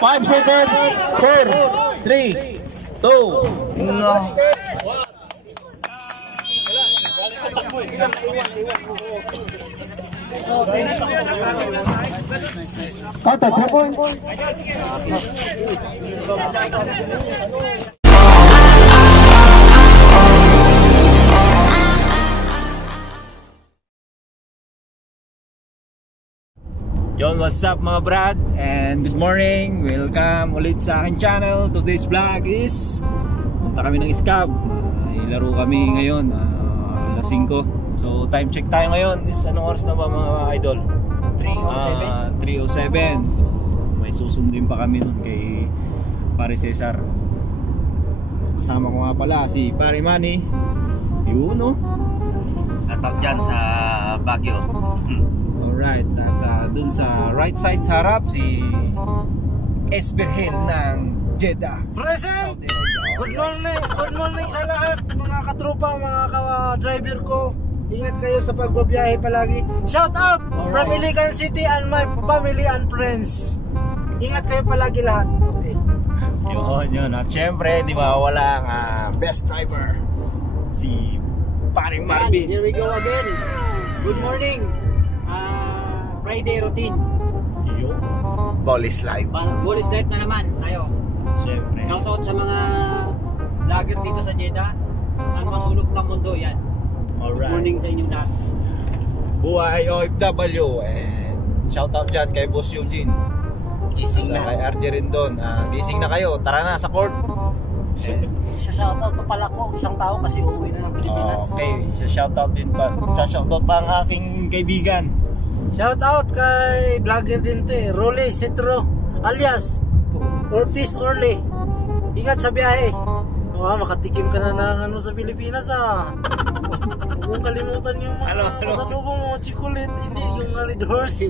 5 seconds. 4, 3, 2, 1. Counter 3 points. Yon, what's up mga brad? And good morning, welcome ulit sa aking channel. Today's vlog is punta kami ng Scab. Ilaro kami ngayon alas 5. So time check tayo ngayon is anong oras na ba mga idol? 3:07. So may susundin pa kami nun kay Pare Cesar. Kasama ko nga pala si Pare Manny. Yun no? Atap dyan sa Baguio. Alright, at dun sa right side sa harap si Esberhel ng Jeddah. Present! Good morning sa lahat mga katropa, mga ka-driver ko. Ingat kayo sa pagbabiyahe palagi. Shout out from Iligan City and my family and friends. Ingat kayo palagi lahat. Okay. Yun. At syempre, di mawawala ang best driver, si Paring Marvin. Here we go again. Good morning. Friday routine. Yun. Bolis Live. Bolis life na naman tayo. Syempre. Shoutout sa mga vlogger dito sa Jeddah. Saan masulok ng mundo yan. Alright. Good morning sa inyo lahat. Buhay OFW. And shoutout dyan kay Boss Eugene. Gising na. Kay RJ rin doon. Gising na kayo. Tara na sa court. Isa shoutout pa pala ko, isang tao kasi uuwi na ng Pilipinas. Okay, shoutout din pa. Shoutout pa ang aking kaibigan. Shoutout kay vlogger din to Rolly Cetro alias Ortiz Orle. Ingat sa biyahe. Makatikim ka na ng ano sa Pilipinas Huwag mong kalimutan yung mga pasalubong mo, chikulit, hindi yung red horse.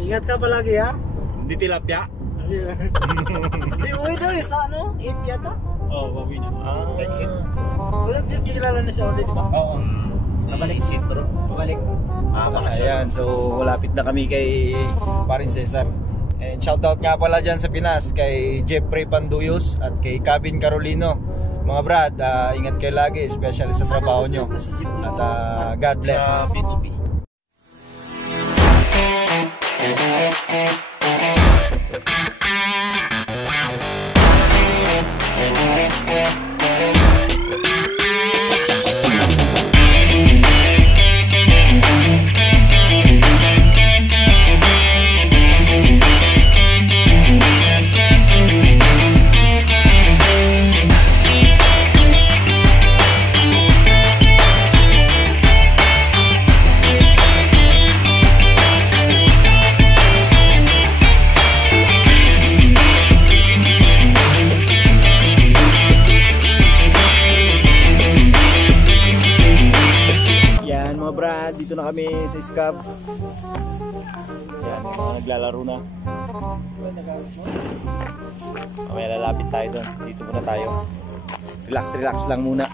Ingat ka palagi ha. Hindi tilapia. Hindi uwi daw sa ano? 8 yata? Bawi na. Exit. Wala din kilala na si Orle, di ba? Oo. Nabalik Citro. Balik. Ayan, so malapit na kami kay Paring Cesar. And shoutout nga pala dyan sa Pinas kay Jeffrey Panduyos at kay Cabin Carolino. Mga brad, ingat kayo lagi, especially sa trabaho nyo. At God bless. Sa B2B. Dito na kami sa Scab. Yan, naglalaro na. May lalapit tayo doon. Dito muna tayo. Relax lang muna.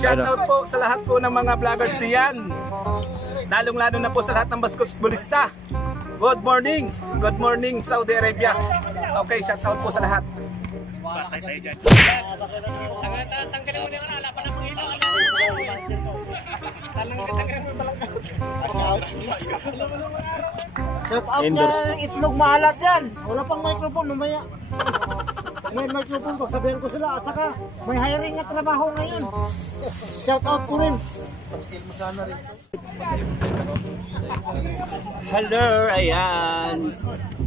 Shoutout po sa lahat po ng mga vloggers diyan. Lalong-lalo na po sa lahat ng basketballista. Good morning Saudi Arabia. Okay, shoutout po sa lahat. Patay tayo dyan. Tanggalin mo na yung alapan ng mga ilaw. Shoutout na itlog maalat yan. Wala pang microphone, mamaya. May microphone, pagsabihan ko sila. At saka may hiring na trabaho ngayon. Shoutout ko rin. Hello, ayan.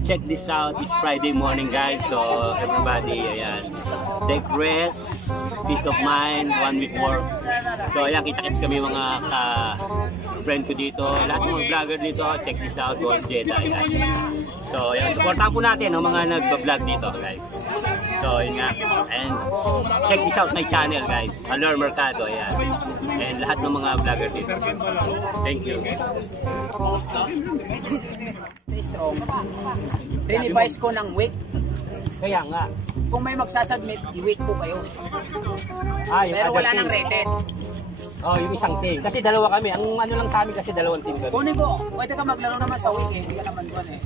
Check this out. It's Friday morning, guys. So everybody, ayan, take rest, peace of mind, 1 week work. So ayan, kita-kits kami mga friend ko dito. Lahat ng mga vlogger dito, check this out. Go Jeddah, ayan. So ayan, supportan po natin ang mga nagba-vlog dito, guys. So, yun nga. And check this out my channel, guys. Alor Mercado, ayan. And lahat ng mga vloggers dito. Thank you. Stay strong. Revise ko ng weight. Kaya nga. Kung may magsasubmit, i-weight ko kayo. Yung Pero wala other nang team. rated. Oh, yung isang team. Kasi dalawa kami. Ang ano lang sa amin kasi dalawang team kami. Kunin ko, pwede ka maglaro naman sa week eh. Hindi ka naman doon eh.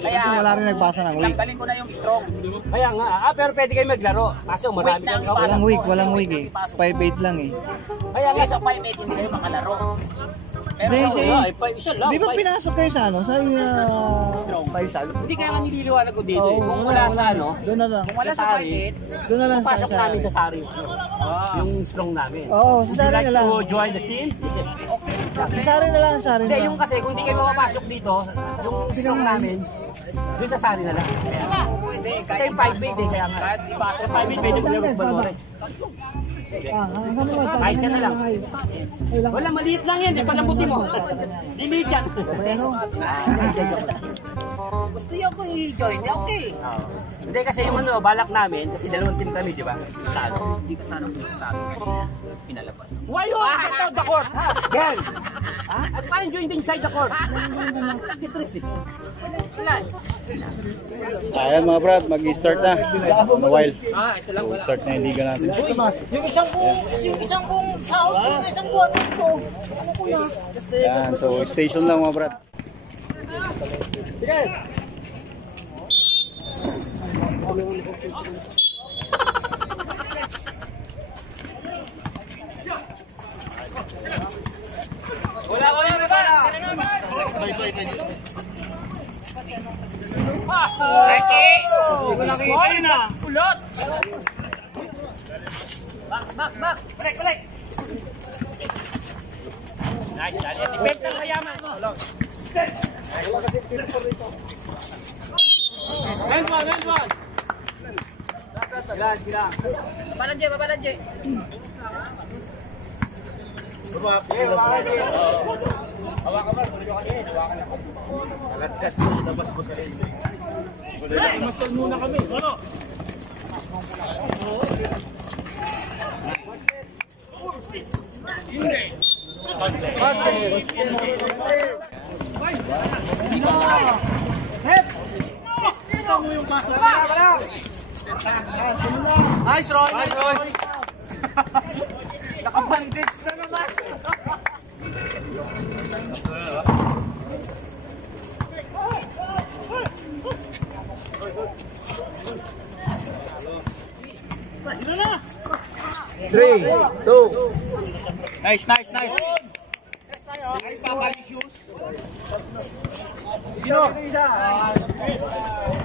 Kaya, Wala rin nagbasa ng week. tanggalin ko na yung strong. Kaya nga. Pero pwede kayo maglaro. Kaso marami Wait lang, kang ipasok mo. Walang week eh. 5-8 lang eh. Kaya nga. Kaya sa 5-8 hindi kayo makalaro. Pero Hindi, sa siya- week, Isa lang. Di ba pinasok kayo sa ano? Sa Faisal? Hindi kaya nga nililiwanag ko dito. Oo, Kung wala sa ano, Doon na lang. kung wala sa Sari. 5-8, Doon na lang sa pasok namin sa Sari. Yung strong namin. Oo, sa Would you Sari like na lang. to join the team? Sa Sari na lang, sa Sari na Hindi, lang. yung kasi kung hindi kayo makapasok dito, yung strong namin, doon sa Sari na lang. pwede. Kasi yung 5-8 eh, kaya nga. Kahit ipasok Sa 5-8 pwede mo lang Valores. Kahit siya na lang. Wala, maliit lang yan, di palambutin mo. Delete yan. gusto niyo ko i-join, di okay. Hindi kasi yung ano, balak namin, kasi dalawang team kami, di ba? Sa ano? Hindi ka sana pumunta sa akin kanina. Pinalabas. Why you get out the court? Girl! At paano join inside the court? Wala. Ayan mga brad, mag-start na. In a while. Ito lang. So, start na yung liga natin. Yung isang kong sahod, yung isang buwan ko. Ano ko na? Ayan, so station lang mga brad. Sige! Ulot! Back! Balik! Nice, dali. Depensa ng kayaman. Babalanje. Kalatkas mo, labas mo sa rin. Nice, Roy! Nakabandage na naman. Three, two. Nice.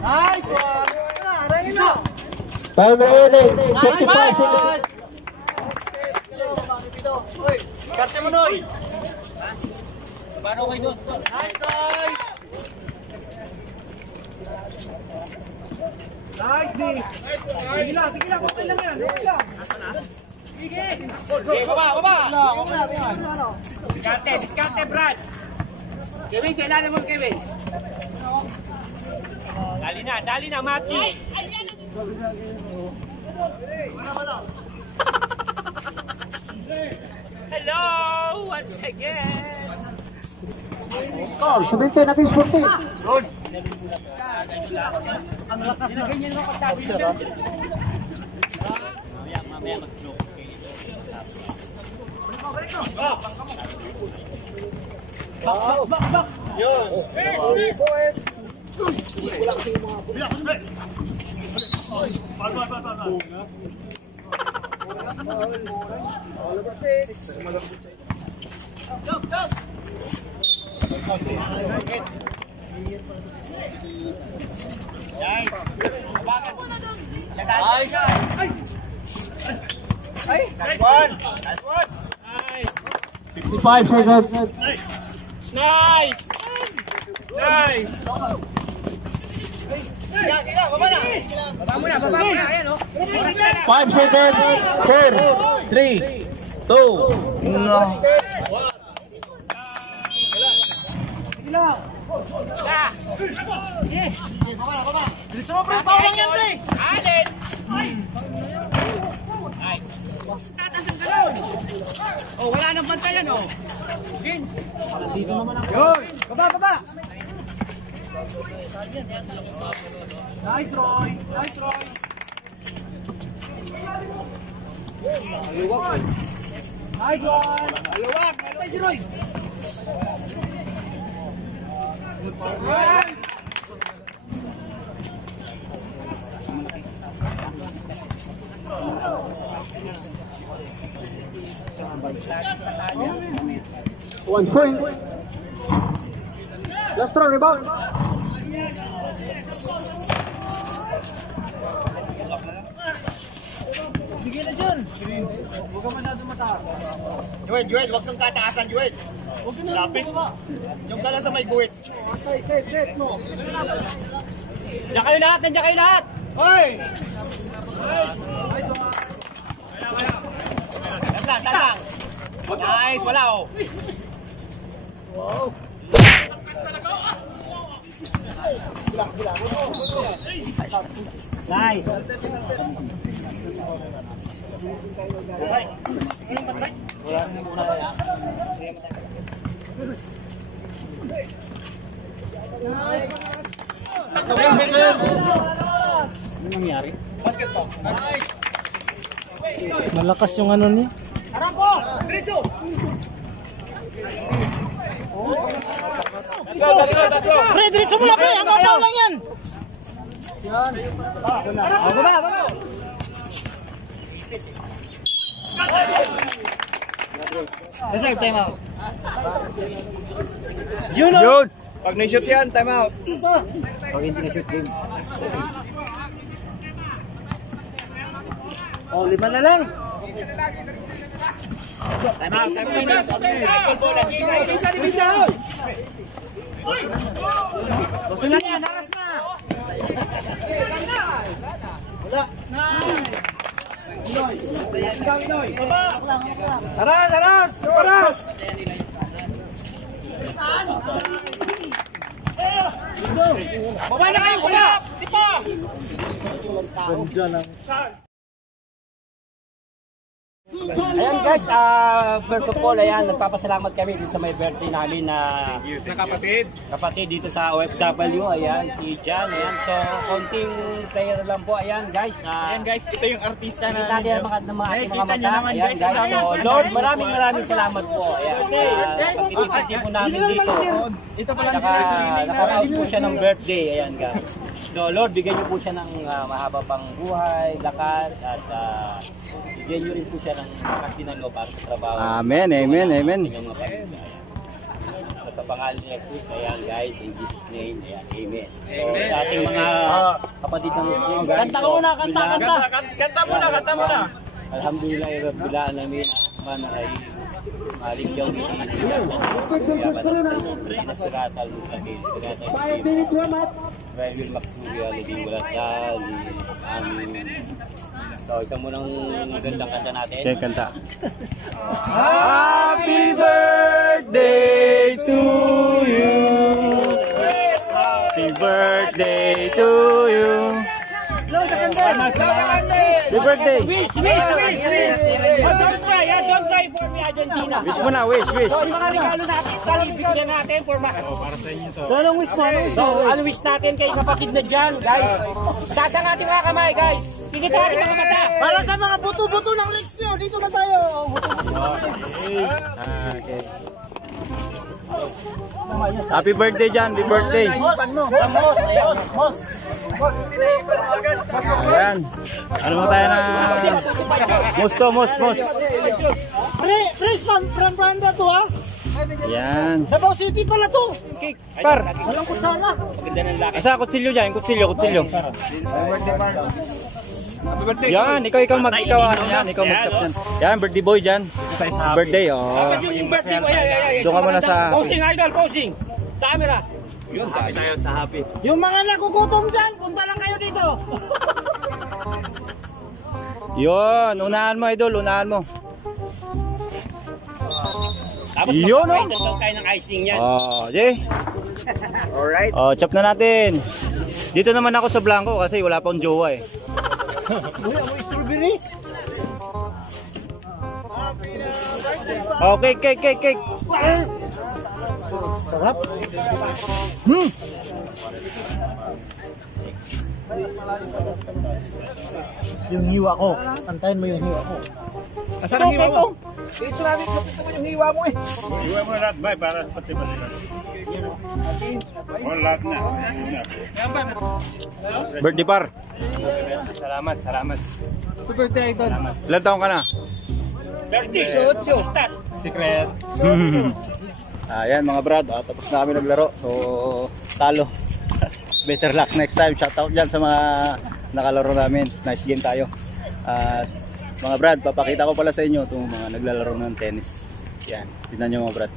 Nice, one! Arangin na! Time remaining, 55 seconds. Skarte mo, Noy! Paano kayo doon? Nice, Noy! Nice, D. Sige lang, okay lang yan. Okay lang. Baba! Diskarte, Brad. Kevin, kailangan mo, Kevin. Dali na, Mati. Hello, once again. Sabihin na fish 40. Ganyan mo katabi. Mamaya mag-joke. Nice! Nice one! 55 seconds. Nice! Sige, baba na! Baba mo na. Ayan, oh. 5 seconds. 4, 3, 2. Sige lang. Diretso mo, pre. Pawang yan, pre. Alin! Nice. Tatas ng galon. Oh, wala nang bantayan, oh. Jin. Yun. Baba. Nice, Roy. Nice, Roy. Nice one. Maluwag. Nice, Roy. One point. Last throw, rebound. Bigyan na dyan. Huwag ka masyado mataas. Joel, wag kang kataasan, Joel. Huwag ka na bumaba. Diyan ka lang sa may guwit. Okay, set mo. Diyan kayo lahat, nandiyan kayo lahat. Hoy! Tasang. Nice, wala, oh. Nice. Ano nangyari? Basketball. Nice. Malakas yung ano niya. Arangko! Diretso. Pre, diretso mo lang, pre. Ang kapaw lang yan. Baba. Reserve, time out. Yun. Pag na-shoot yan, time out. Pag hindi na-shoot game. Oh, 5 na lang. Time out. 10 minutes. Bisa, oh. Basta lang yan, naras na. Aras! Baba na kayo, baba. Ganda lang. Ayan guys, first of all, ayan, nagpapasalamat kami dito sa may birthday namin na kapatid dito sa OFW, ayan, si Jan, ayan. So, konting player lang po, ayan guys. Ayan guys, ito yung artista na Kita niya mga mata, ayan guys. So, Lord, maraming salamat po, ayan. Pagtitipid po namin dito. ito pa lang Nakaraos po siya ng birthday, ayan guys. So, Lord, bigyan niyo po siya ng mahaba pang buhay, lakas, at bigyan niyo rin po siya ng lakas din ng loob para sa trabaho. Amen. So, sa pangalan ni Jesus, ayan guys, in Jesus name, ayan, amen. So, sa ating mga kapatid ng Muslim, guys. Kanta muna. Alhamdulillah, Rabbil Alamin, mana ay maligyaw ni Jesus. Siratal mustaqim, Rahil Maktubi Alladhi Waladali. Amin. So, isang munang magandang kanta natin. Okay, kanta. Happy birthday to you. Happy birthday to you. Happy birthday. Wish! Don't cry for me, Argentina. Wish mo na, wish. So, yung mga regalo natin, bigyan natin for para sa inyo to. So, anong wish mo? So, ano wish natin kay kapatid na dyan, guys? Taas ang ating mga kamay, guys. Pigit natin mga mata. Para sa mga buto-buto ng legs nyo, dito na tayo. Okay. Happy birthday, Jan. Happy birthday. Ayan. Ano mo tayo na... Mos. Pre, from Branda to, ha? Ayan. Davao City pala to. Par. Walang kutsala. Asa, kutsilyo dyan. Kutsilyo. Yan, ikaw ano yan. Ikaw mag-tap yan. Yan, birthday boy dyan. Birthday, oh. Yung birthday mo, Doon ka muna sa... Posing, idol, posing. Sa camera. Yun, tayo sa happy. Yung mga nagugutom dyan, punta lang kayo dito. Yun, unahan mo, idol. Unahan mo. Tapos Yun, magpapaitan daw tayo ng icing yan. Oh, Jay. Alright. Oh, chop na natin. Dito naman ako sa Blanco kasi wala pang jowa eh. Uy, ako strawberry. Oh, cake. Sarap. Yung hiwa ko. Antayin mo yung hiwa ko. Asan ang hiwa mo? Ito namin, kapit naman yung hiwa mo eh. Iwan mo lahat ba para pati-pati lang. Oh, lahat na. Birthday par. Salamat. Ilan taong ka na? 38. Secret. Ayan mga brad, tapos na kami naglaro. So, talo. Better luck next time. Shoutout dyan sa mga nakalaro namin. Nice game tayo. At mga brad, papakita ko pala sa inyo itong mga naglalaro ng tennis. Yan, tignan nyo mga brad.